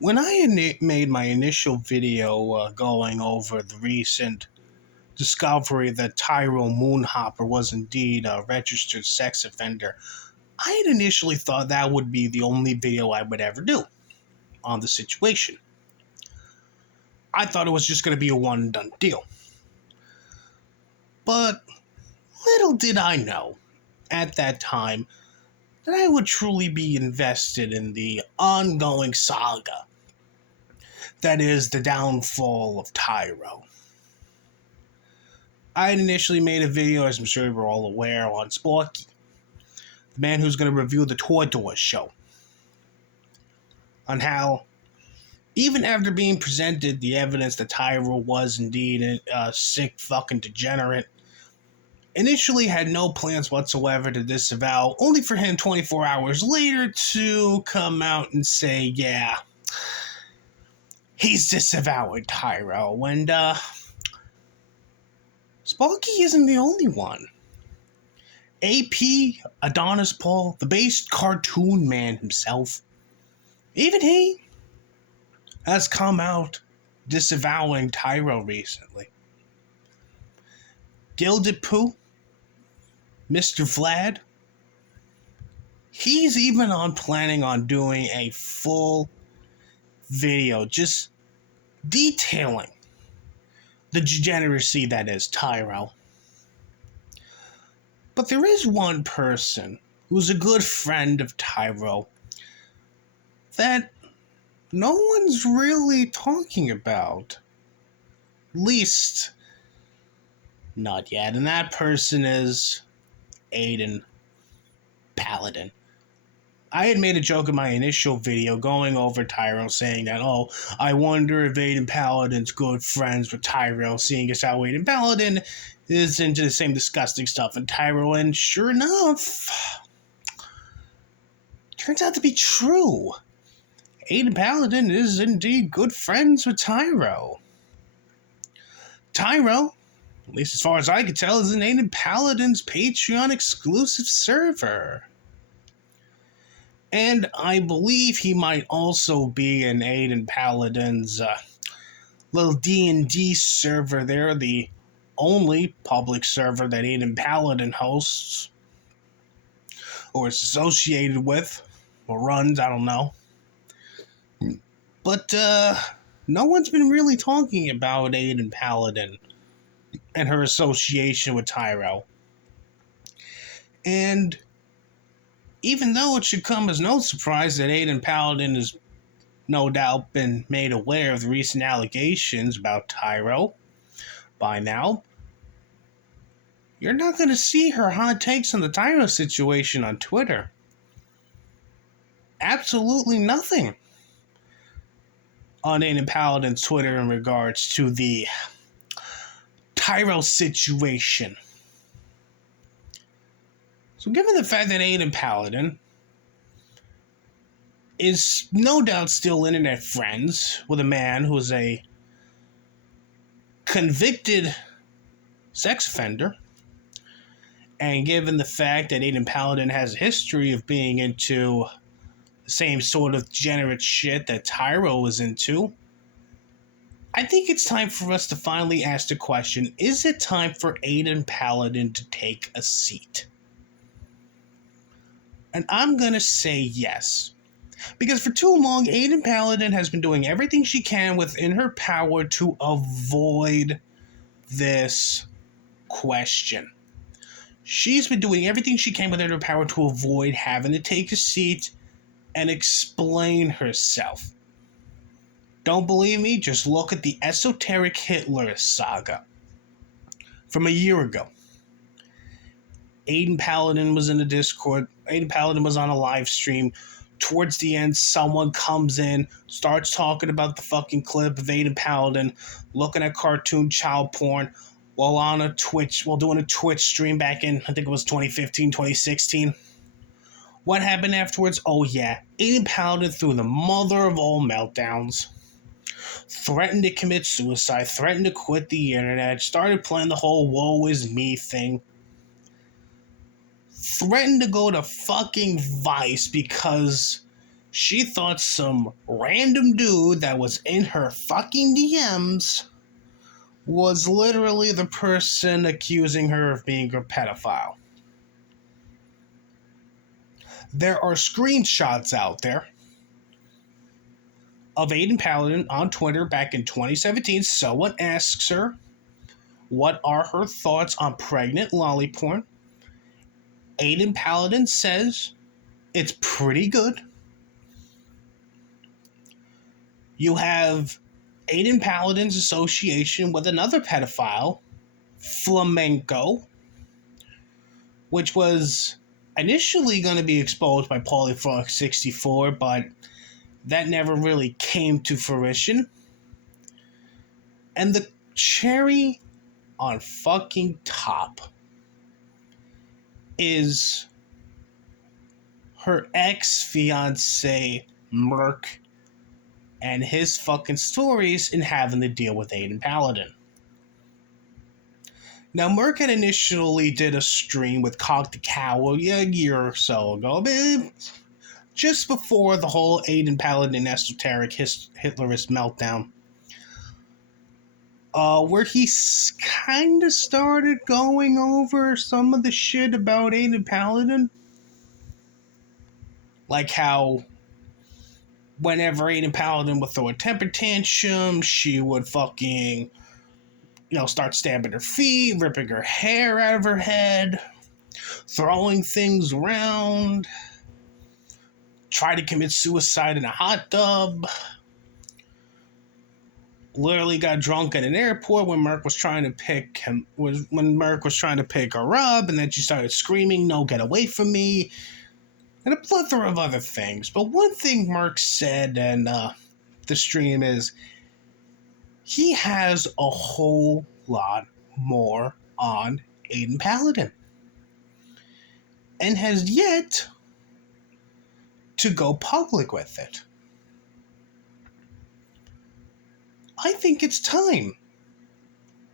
When I made my initial video going over the recent discovery that Tyrell Moonhopper was indeed a registered sex offender, I had initially thought that would be the only video I would ever do on the situation. I thought it was just going to be a one and done deal. But little did I know at that time that I would truly be invested in the ongoing saga that is the downfall of Tyrell. I had initially made a video, as I'm sure you were all aware, on Sparky, the man who's going to review the Tour Doors show, on how, even after being presented the evidence that Tyrell was indeed a sick fucking degenerate, initially had no plans whatsoever to disavow, only for him 24 hours later to come out and say, yeah, he's disavowing Tyrell. And, Sparky isn't the only one. AP, Adonis Paul, the based cartoon man himself, even he has come out disavowing Tyrell recently. Gilded Pooh, Mr. Vlad, he's even planning on doing a full video just detailing the degeneracy that is Tyrell. But there is one person who's a good friend of Tyrell that no one's really talking about. At least, not yet. And that person is Aydin Paladin. I had made a joke in my initial video going over Tyrell, saying that, oh, I wonder if Aydin Paladin's good friends with Tyrell, seeing as how Aydin Paladin is into the same disgusting stuff in Tyrell, and sure enough, turns out to be true. Aydin Paladin is indeed good friends with Tyrell. Tyrell, at least as far as I can tell, is in Aydin Paladin's Patreon exclusive server. And I believe he might also be in Aydin Paladin's little D&D server there, the only public server that Aydin Paladin hosts, or is associated with, or runs, I don't know. But no one's been really talking about Aydin Paladin and her association with Tyrell. And even though it should come as no surprise that Aydin Paladin has no doubt been made aware of the recent allegations about Tyrell by now, you're not going to see her hot takes on the Tyrell situation on Twitter. Absolutely nothing on Aydin Paladin's Twitter in regards to the Tyrell situation. So given the fact that Aydin Paladin is no doubt still internet friends with a man who is a convicted sex offender, and given the fact that Aydin Paladin has a history of being into the same sort of degenerate shit that Tyrell was into, I think it's time for us to finally ask the question, is it time for Aydin Paladin to take a seat? And I'm going to say yes. Because for too long, Aydin Paladin has been doing everything she can within her power to avoid this question. She's been doing everything she can within her power to avoid having to take a seat and explain herself. Don't believe me? Just look at the esoteric Hitler saga from a year ago. Aydin Paladin was in the Discord. Aydin Paladin was on a live stream. Towards the end, someone comes in, starts talking about the fucking clip of Aydin Paladin looking at cartoon child porn while doing a Twitch stream back in, I think it was 2015, 2016. What happened afterwards? Oh yeah, Aydin Paladin threw the mother of all meltdowns. Threatened to commit suicide, threatened to quit the internet, started playing the whole woe is me thing. Threatened to go to fucking Vice because She thought some random dude that was in her fucking DMs was literally the person accusing her of being a pedophile. There are screenshots out there of Aydin Paladin on Twitter back in 2017. Someone asks her, what are her thoughts on pregnant lolly porn? Aydin Paladin says it's pretty good. You have Aydin Paladin's association with another pedophile, Flamenco, which was initially going to be exposed by Polyfrog64, but that never really came to fruition. And the cherry on fucking top is her ex-fiance, Merc, and his fucking stories in having to deal with Aydin Paladin. Now, Merc had initially did a stream with Cog the Cow a year or so ago, just before the whole Aydin Paladin esoteric Hitlerist meltdown, where he kind of started going over some of the shit about Aydin Paladin. Like how whenever Aydin Paladin would throw a temper tantrum, she would fucking, start stabbing her feet, ripping her hair out of her head, throwing things around, try to commit suicide in a hot tub, literally got drunk at an airport when Merc was trying to pick her up, and then she started screaming, "No, get away from me," and a plethora of other things. But one thing Merc said in the stream is he has a whole lot more on Aydin Paladin and has yet to go public with it. I think it's time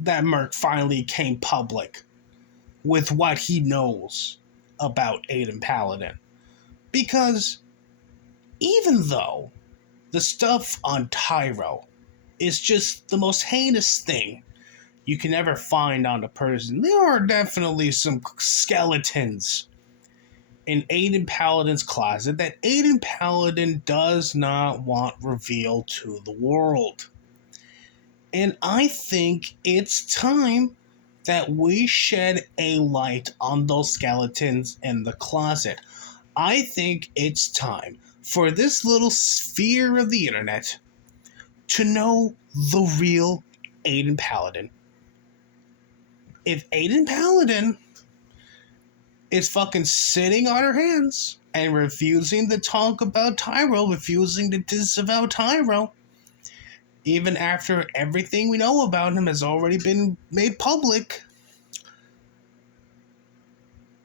that Merc finally came public with what he knows about Aydin Paladin. Because even though the stuff on Tyro is just the most heinous thing you can ever find on a person, there are definitely some skeletons in Aydin Paladin's closet that Aydin Paladin does not want revealed to the world. And I think it's time that we shed a light on those skeletons in the closet. I think it's time for this little sphere of the internet to know the real Aydin Paladin. If Aydin Paladin is fucking sitting on her hands and refusing to talk about Tyro, refusing to disavow Tyro, even after everything we know about him has already been made public,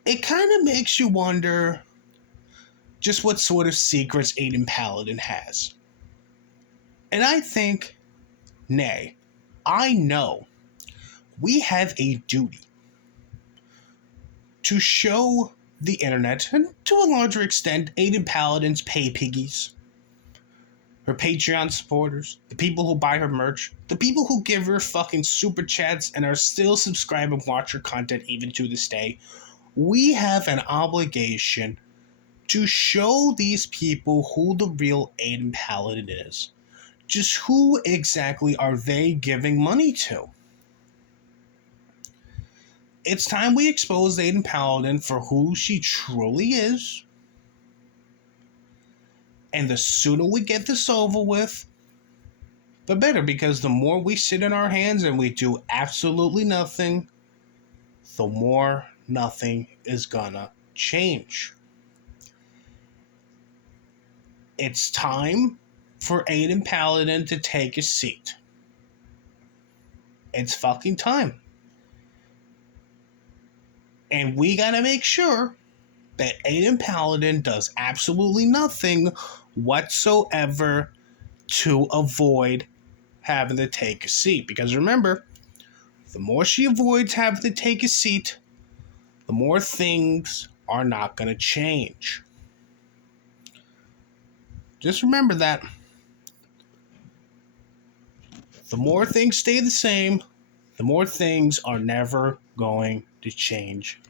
it kind of makes you wonder just what sort of secrets Aydin Paladin has. And I think, nay, I know, we have a duty to show the internet, and to a larger extent, Aydin Paladin's pay piggies, her Patreon supporters, the people who buy her merch, the people who give her fucking super chats and are still subscribed and watch her content even to this day. We have an obligation to show these people who the real Aydin Paladin is. Just who exactly are they giving money to? It's time we expose Aydin Paladin for who she truly is. And the sooner we get this over with, the better, because the more we sit in our hands and we do absolutely nothing, the more nothing is gonna change. It's time for Aydin Paladin to take a seat. It's fucking time. And we gotta make sure that Aydin Paladin does absolutely nothing whatsoever to avoid having to take a seat. Because remember, the more she avoids having to take a seat, the more things are not going to change. Just remember that. The more things stay the same, the more things are never going to change.